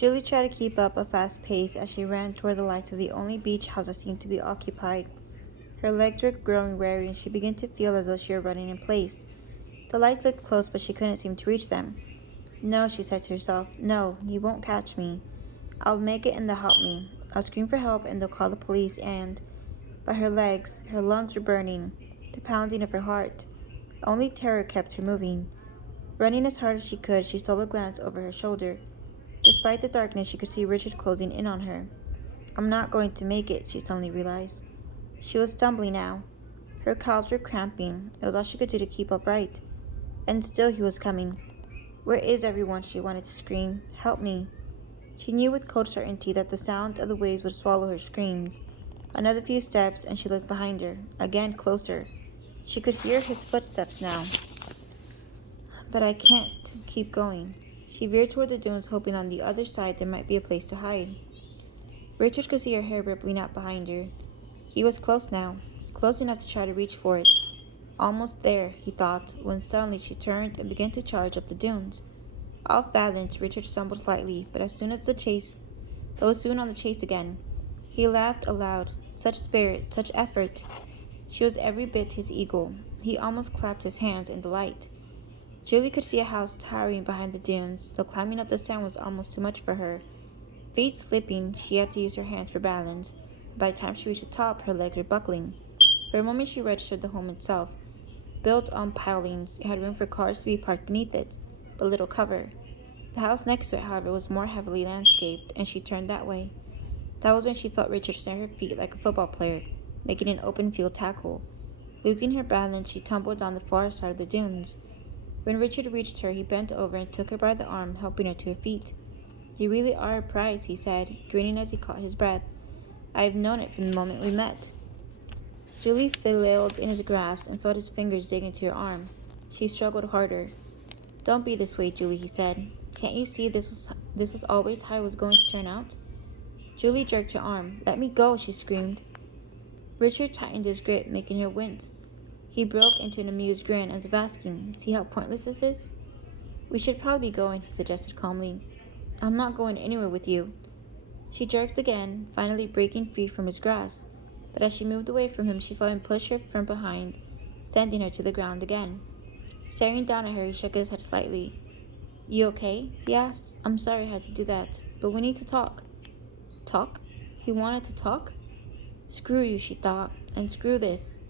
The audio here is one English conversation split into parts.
Julie tried to keep up a fast pace as she ran toward the lights of the only beach house that seemed to be occupied. Her legs were growing weary and she began to feel as though she were running in place. The lights looked close, but she couldn't seem to reach them. No, she said to herself. No, he won't catch me. I'll make it and they'll help me. I'll scream for help and they'll call the police and... But her lungs were burning, the pounding of her heart. Only terror kept her moving. Running as hard as she could, she stole a glance over her shoulder. Despite the darkness, she could see Richard closing in on her. I'm not going to make it, she suddenly realized. She was stumbling now. Her calves were cramping. It was all she could do to keep upright. And still he was coming. Where is everyone? She wanted to scream. Help me. She knew with cold certainty that the sound of the waves would swallow her screams. Another few steps, and she looked behind her. Again, closer. She could hear his footsteps now. But I can't keep going. She veered toward the dunes, hoping on the other side there might be a place to hide. Richard could see her hair rippling out behind her. He was close now, close enough to try to reach for it. Almost there, he thought, when suddenly she turned and began to charge up the dunes. Off balance, Richard stumbled slightly, but was soon on the chase again. He laughed aloud. Such spirit, such effort. She was every bit his eagle. He almost clapped his hands in delight. Julie could see a house towering behind the dunes, though climbing up the sand was almost too much for her. Feet slipping, she had to use her hands for balance. By the time she reached the top, her legs were buckling. For a moment she registered the home itself. Built on pilings, it had room for cars to be parked beneath it, but little cover. The house next to it, however, was more heavily landscaped, and she turned that way. That was when she felt Richard snare her feet like a football player, making an open field tackle. Losing her balance, she tumbled down the far side of the dunes. When Richard reached her, he bent over and took her by the arm, helping her to her feet. You really are a prize, he said, grinning as he caught his breath. I have known it from the moment we met. Julie flailed in his grasp and felt his fingers dig into her arm. She struggled harder. Don't be this way, Julie, he said. Can't you see this was always how it was going to turn out? Julie jerked her arm. Let me go, she screamed. Richard tightened his grip, making her wince. He broke into an amused grin as if asking, see how pointless this is? We should probably be going, he suggested calmly. I'm not going anywhere with you. She jerked again, finally breaking free from his grasp. But as she moved away from him, she felt him push her from behind, sending her to the ground again. Staring down at her, he shook his head slightly. You okay? He asked. I'm sorry I had to do that, but we need to talk. Talk? He wanted to talk? Screw you, she thought, and screw this.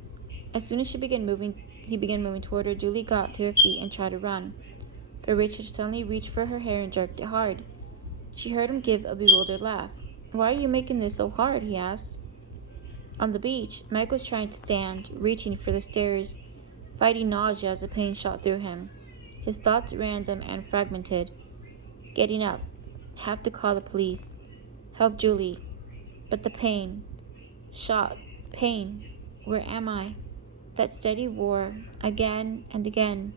As soon as he began moving toward her, Julie got to her feet and tried to run. But Richard suddenly reached for her hair and jerked it hard. She heard him give a bewildered laugh. Why are you making this so hard? He asked. On the beach, Mike was trying to stand, reaching for the stairs, fighting nausea as the pain shot through him. His thoughts random and fragmented. Getting up. Have to call the police. Help Julie. But the pain. Shot. Pain. Where am I? That steady roar. Again and again.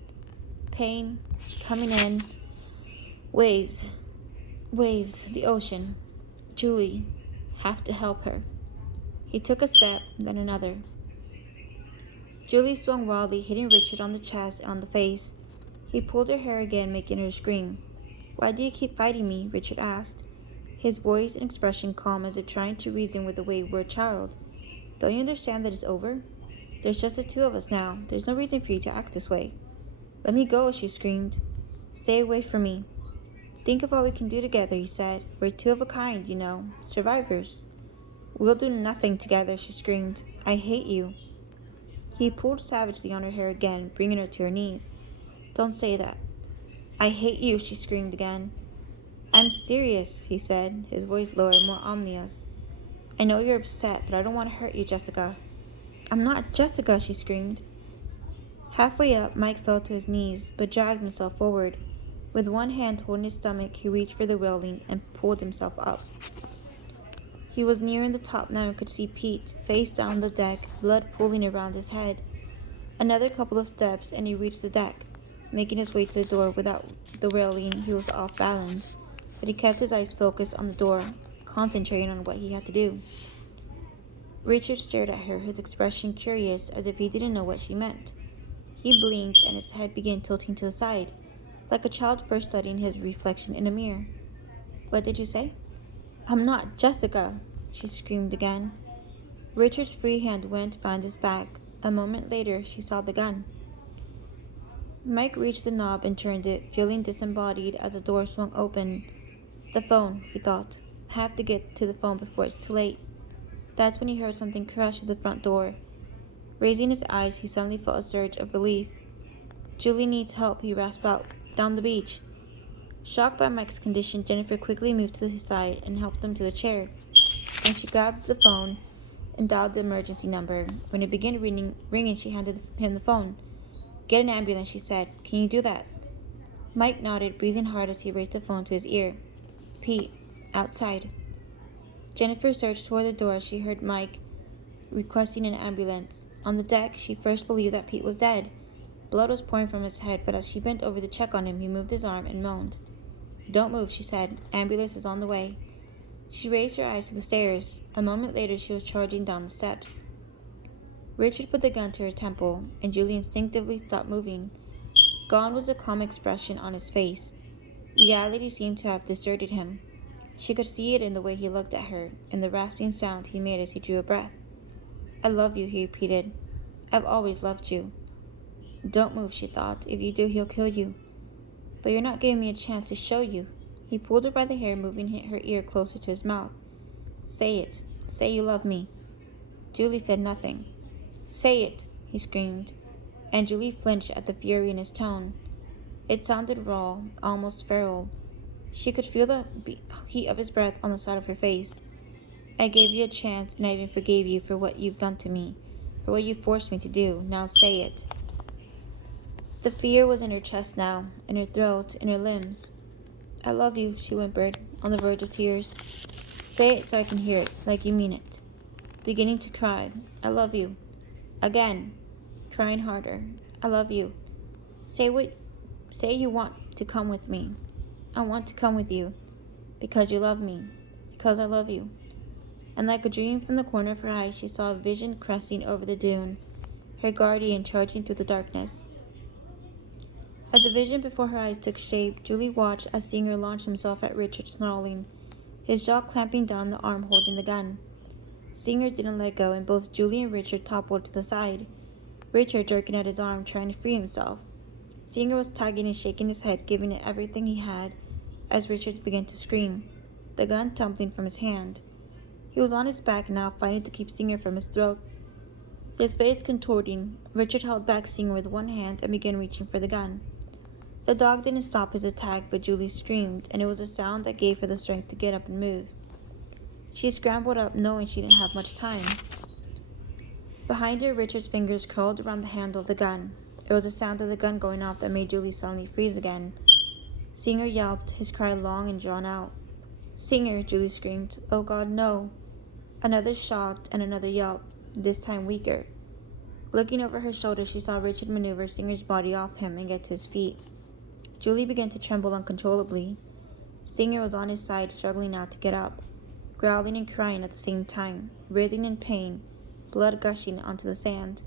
Pain. Coming in. Waves. Waves. The ocean. Julie. Have to help her. He took a step, then another. Julie swung wildly, hitting Richard on the chest and on the face. He pulled her hair again, making her scream. Why do you keep fighting me? Richard asked, his voice and expression calm as if trying to reason with a wayward child. Don't you understand that it's over? There's just the two of us now. There's no reason for you to act this way. Let me go, she screamed. Stay away from me. Think of all we can do together, he said. We're two of a kind, you know. Survivors. We'll do nothing together, she screamed. I hate you. He pulled savagely on her hair again, bringing her to her knees. Don't say that. I hate you, she screamed again. I'm serious, he said, his voice lower, more ominous. I know you're upset, but I don't want to hurt you, Jessica. I'm not Jessica, she screamed. Halfway up, Mike fell to his knees, but dragged himself forward. With one hand holding his stomach, he reached for the railing and pulled himself up. He was nearing the top now and could see Pete, face down on the deck, blood pooling around his head. Another couple of steps and he reached the deck. Making his way to the door without the railing, he was off balance, but he kept his eyes focused on the door, concentrating on what he had to do. Richard stared at her, his expression curious, as if he didn't know what she meant. He blinked and his head began tilting to the side, like a child first studying his reflection in a mirror. What did you say? I'm not Jessica, she screamed again. Richard's free hand went behind his back. A moment later, she saw the gun. Mike reached the knob and turned it, feeling disembodied as the door swung open. The phone, he thought. I have to get to the phone before it's too late. That's when he heard something crash through the front door. Raising his eyes, he suddenly felt a surge of relief. Julie needs help, he rasped out. Down the beach. Shocked by Mike's condition, Jennifer quickly moved to his side and helped him to the chair. Then she grabbed the phone and dialed the emergency number. When it began ringing, she handed him the phone. Get an ambulance, she said. Can you do that? Mike nodded, breathing hard as he raised the phone to his ear. Pete, outside. Jennifer searched toward the door as she heard Mike requesting an ambulance. On the deck, she first believed that Pete was dead. Blood was pouring from his head, but as she bent over to check on him, he moved his arm and moaned. Don't move, she said. Ambulance is on the way. She raised her eyes to the stairs. A moment later, she was charging down the steps. Richard put the gun to her temple, and Julie instinctively stopped moving. Gone was the calm expression on his face. Reality seemed to have deserted him. She could see it in the way he looked at her, in the rasping sound he made as he drew a breath. I love you, he repeated. I've always loved you. Don't move, she thought. If you do, he'll kill you. But you're not giving me a chance to show you. He pulled her by the hair, moving her ear closer to his mouth. Say it. Say you love me. Julie said nothing. Say it, he screamed, and Julie flinched at the fury in his tone. It sounded raw, almost feral. She could feel the heat of his breath on the side of her face. I gave you a chance, and I even forgave you for what you've done to me, for what you forced me to do. Now say it. The fear was in her chest now, in her throat, in her limbs. I love you, she whimpered, on the verge of tears. Say it so I can hear it, like you mean it. Beginning to cry. I love you. Again, crying harder. I love you. Say you want to come with me. I want to come with you. Because you love me. Because I love you. And like a dream from the corner of her eye, she saw a vision cresting over the dune, her guardian charging through the darkness. As the vision before her eyes took shape, Julie watched as Singer launched himself at Richard, snarling, his jaw clamping down the arm holding the gun. Singer didn't let go, and both Julie and Richard toppled to the side, Richard jerking at his arm, trying to free himself. Singer was tugging and shaking his head, giving it everything he had, as Richard began to scream, the gun tumbling from his hand. He was on his back now, fighting to keep Singer from his throat. His face contorting, Richard held back Singer with one hand and began reaching for the gun. The dog didn't stop his attack, but Julie screamed, and it was a sound that gave her the strength to get up and move. She scrambled up, knowing she didn't have much time. Behind her, Richard's fingers curled around the handle of the gun. It was the sound of the gun going off that made Julie suddenly freeze again. Singer yelped, his cry long and drawn out. Singer, Julie screamed. Oh God, no. Another shot and another yelp, this time weaker. Looking over her shoulder, she saw Richard maneuver Singer's body off him and get to his feet. Julie began to tremble uncontrollably. Singer was on his side, struggling now to get up, growling and crying at the same time, writhing in pain, blood gushing onto the sand.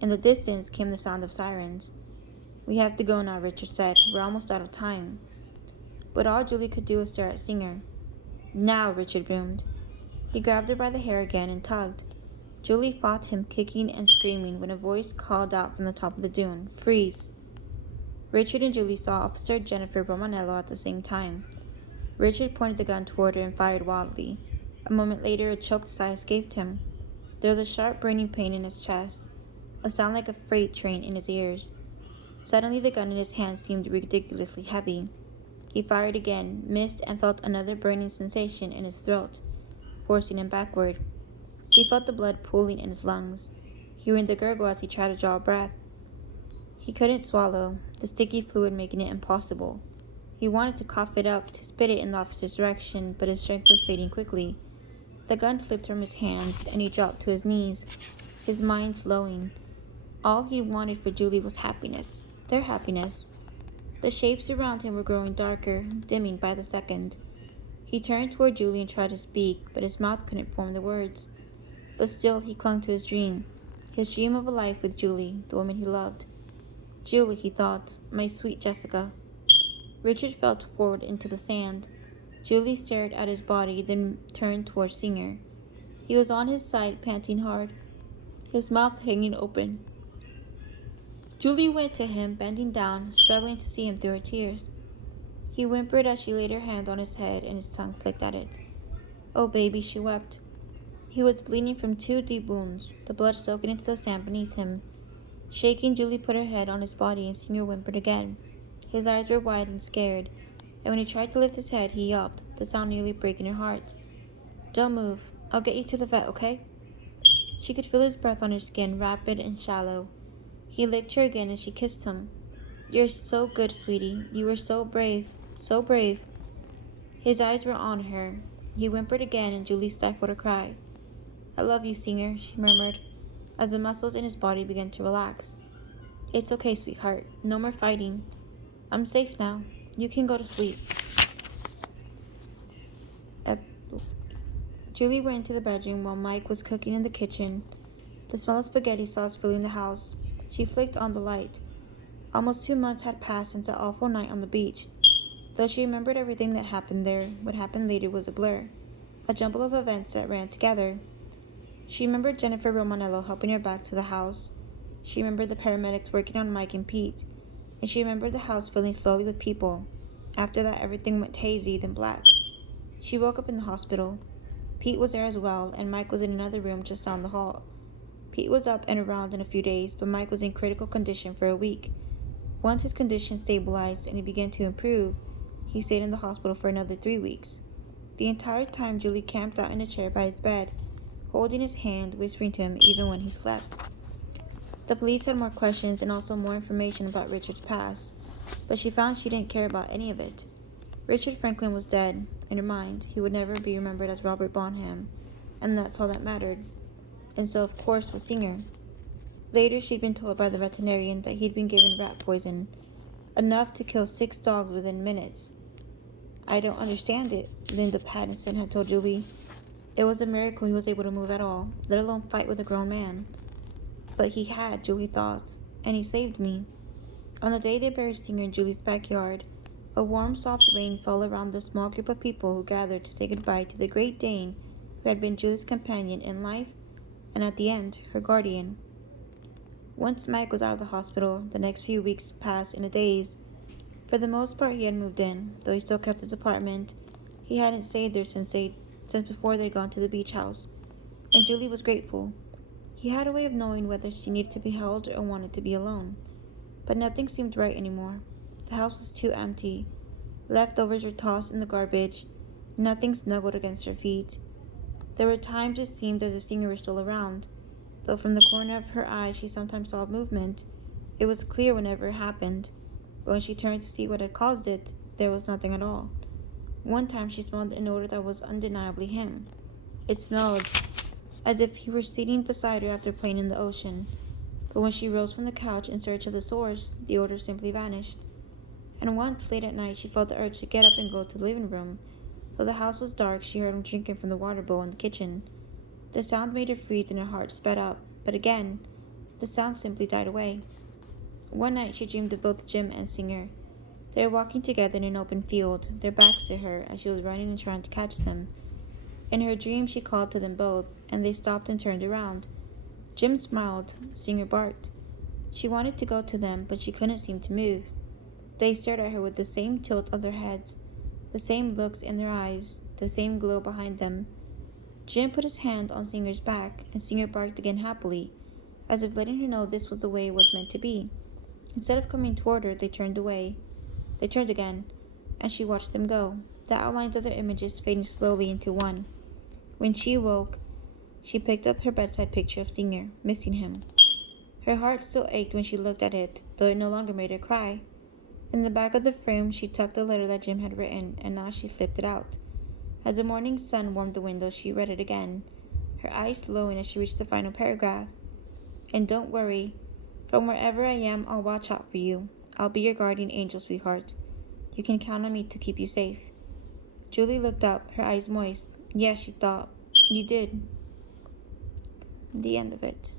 In the distance came the sound of sirens. We have to go now, Richard said. We're almost out of time. But all Julie could do was stare at Singer. Now, Richard boomed. He grabbed her by the hair again and tugged. Julie fought him, kicking and screaming, when a voice called out from the top of the dune, Freeze! Richard and Julie saw Officer Jennifer Romanello at the same time. Richard pointed the gun toward her and fired wildly. A moment later, a choked sigh escaped him. There was a sharp burning pain in his chest, a sound like a freight train in his ears. Suddenly, the gun in his hand seemed ridiculously heavy. He fired again, missed, and felt another burning sensation in his throat, forcing him backward. He felt the blood pooling in his lungs, hearing the gurgle as he tried to draw a breath. He couldn't swallow, the sticky fluid making it impossible. He wanted to cough it up, to spit it in the officer's direction, but his strength was fading quickly. The gun slipped from his hands, and he dropped to his knees, his mind slowing. All he wanted for Julie was happiness, their happiness. The shapes around him were growing darker, dimming by the second. He turned toward Julie and tried to speak, but his mouth couldn't form the words. But still he clung to his dream of a life with Julie, the woman he loved. Julie, he thought, my sweet Jessica. Richard fell forward into the sand. Julie stared at his body, then turned towards Singer. He was on his side, panting hard, his mouth hanging open. Julie went to him, bending down, struggling to see him through her tears. He whimpered as she laid her hand on his head and his tongue flicked at it. "Oh, baby," she wept. He was bleeding from 2 deep wounds, the blood soaking into the sand beneath him. Shaking, Julie put her head on his body and Singer whimpered again. His eyes were wide and scared, and when he tried to lift his head, he yelped, the sound nearly breaking her heart. "Don't move. I'll get you to the vet, okay?" She could feel his breath on her skin, rapid and shallow. He licked her again and she kissed him. "You're so good, sweetie. You were so brave. So brave." His eyes were on her. He whimpered again and Julie stifled a cry. "I love you, Singer," she murmured, as the muscles in his body began to relax. "It's okay, sweetheart. No more fighting. I'm safe now. You can go to sleep." Julie went into the bedroom while Mike was cooking in the kitchen, the smell of spaghetti sauce filling the house. She flicked on the light. Almost 2 months had passed since that awful night on the beach. Though she remembered everything that happened there, what happened later was a blur, a jumble of events that ran together. She remembered Jennifer Romanello helping her back to the house. She remembered the paramedics working on Mike and Pete, and she remembered the house filling slowly with people. After that, everything went hazy, then black. She woke up in the hospital. Pete was there as well, and Mike was in another room just down the hall. Pete was up and around in a few days, but Mike was in critical condition for a week. Once his condition stabilized and he began to improve, he stayed in the hospital for another 3 weeks. The entire time, Julie camped out in a chair by his bed, holding his hand, whispering to him even when he slept. The police had more questions and also more information about Richard's past, but she found she didn't care about any of it. Richard Franklin was dead. In her mind, he would never be remembered as Robert Bonham, and that's all that mattered. And so, of course, was Singer. Later, she'd been told by the veterinarian that he'd been given rat poison, enough to kill 6 dogs within minutes. "I don't understand it," Linda Pattinson had told Julie. It was a miracle he was able to move at all, let alone fight with a grown man. But he had, Julie thought, and he saved me. On the day they buried Singer in Julie's backyard, a warm, soft rain fell around the small group of people who gathered to say goodbye to the Great Dane who had been Julie's companion in life and, at the end, her guardian. Once Mike was out of the hospital, the next few weeks passed in a daze. For the most part, he had moved in, though he still kept his apartment. He hadn't stayed there since before they'd gone to the beach house, and Julie was grateful. He had a way of knowing whether she needed to be held or wanted to be alone. But nothing seemed right anymore. The house was too empty. Leftovers were tossed in the garbage. Nothing snuggled against her feet. There were times it seemed as if Singer were still around, though from the corner of her eye she sometimes saw movement. It was clear whenever it happened, but when she turned to see what had caused it, there was nothing at all. One time she smelled an odor that was undeniably him. It smelled as if he were sitting beside her after playing in the ocean. But when she rose from the couch in search of the source, the odor simply vanished. And once, late at night, she felt the urge to get up and go to the living room. Though the house was dark, she heard him drinking from the water bowl in the kitchen. The sound made her freeze and her heart sped up, but again, the sound simply died away. One night she dreamed of both Jim and Singer. They were walking together in an open field, their backs to her, as she was running and trying to catch them. In her dream she called to them both, and they stopped and turned around. Jim smiled. Singer barked. She wanted to go to them, but she couldn't seem to move. They stared at her with the same tilt of their heads, the same looks in their eyes, the same glow behind them. Jim put his hand on Singer's back, and Singer barked again happily, as if letting her know this was the way it was meant to be. Instead of coming toward her, they turned away. They turned again, and she watched them go, the outlines of their images fading slowly into one. When she woke, she picked up her bedside picture of Singer, missing him. Her heart still ached when she looked at it, though it no longer made her cry. In the back of the frame, she tucked the letter that Jim had written, and now she slipped it out. As the morning sun warmed the window, she read it again, her eyes slowing as she reached the final paragraph. "And don't worry. From wherever I am, I'll watch out for you. I'll be your guardian angel, sweetheart. You can count on me to keep you safe." Julie looked up, her eyes moist. Yes, she thought. You did. The end of it.